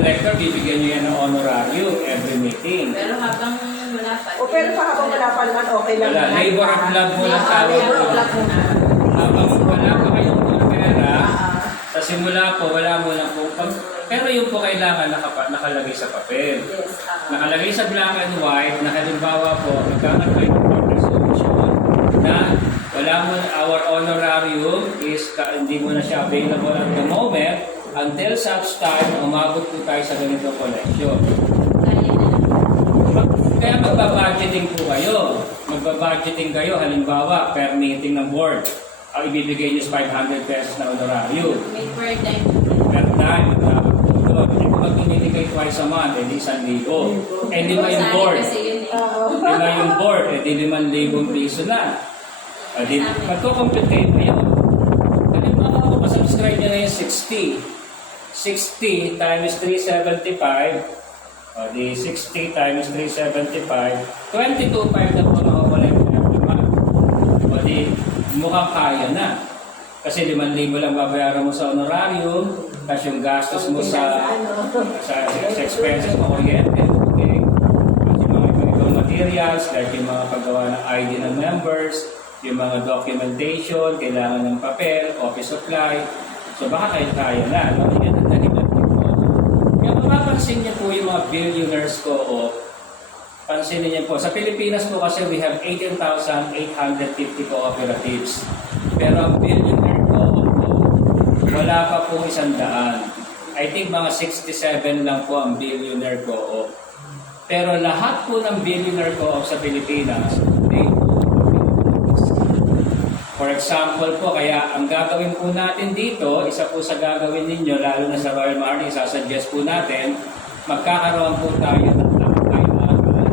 director, bibigyan niyo yan ng honorarium every meeting. Pero habang wala pa. O pero pa habang wala pa naman, okay lang. Wala, labor of love mo lang tawag Labor of ko. love muna. Habang wala pa kayong pera, sa simula po, wala mo lang po. Pero yun po kailangan nakalagay sa papel. Yes. Nakalagay sa black and white na halimbawa po, nagkakaroon ng resolution na wala mo, our honorarium is hindi mo na siya available at the moment until such time umabot po tayo sa ganitong collection. Kaya magbabudgeting po kayo. Magbabudgeting kayo, halimbawa, per meeting ng board. Ang ibibigay nyo is 500 pesos na honorarium. May per time. Per time. Kung mag-inibigay twice a month, edi 1,000. Eh, lima yung board. Lima yung board, edi 5,000 piso na. Edi, magko-complicate na yun. Halimbawa kung masubscribe nyo na yung 60. 60 times 375, o di 60 times 375, 22.5 na po nakakolect every month. O di, mukhang kaya na. Kasi 5,000 lang babayaran mo sa honorarium, tapos yung gastos mo sa expenses mo, kuryente, okay? At yung mga ibang materials, like yung mga paggawa ng ID ng members, yung mga documentation, kailangan ng papel, office supply. So baka kaya na. No? Yan ang dahilan po. Kaya mapapansin niyo po yung mga billionaires ko o pansinin niyo po. Sa Pilipinas po kasi we have 18,850 cooperatives. Pero ang billionaire ko wala pa po 100. I think mga 67 lang po ang billionaire co-op. Pero lahat po ng billionaire co-op sa Pilipinas, for example po, kaya ang gagawin po natin dito, isa po sa gagawin ninyo, lalo na sa Royal Marketing, sasuggest po natin, magkakaroon po tayo ng lakay-lakay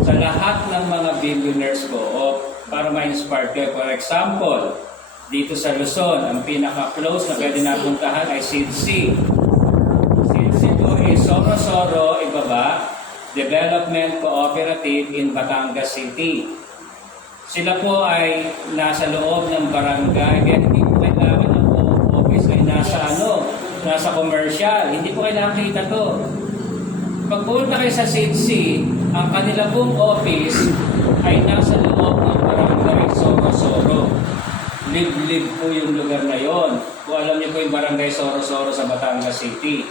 sa lahat ng mga billionaires co-op para ma-inspire kayo. For example, dito sa Luzon, ang pinaka-close na pwede napuntahan ay SIDC. SIDC po is Soro-Soro, ibaba, Development Cooperative in Batangas City. Sila po ay nasa loob ng barangay, kaya hindi po kailangan ng office ay nasa commercial. Hindi po kailangan kita to. Pagpunta kayo sa SIDC, ang kanila pong office ay nasa loob ng barangay Soro-Soro. Live-live po yung lugar na yon. Kung alam niyo po yung barangay Soro-Soro sa Batangas City.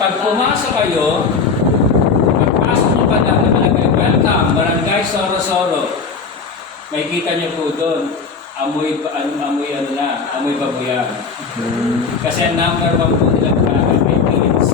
Pag pumasok kayo, pagpasok mo pa lang, nakalagay, welcome, barangay Soro-Soro. May kita niyo po doon, amoy babuyan. Kasi ang number 1 po nilang gamit ay PNC.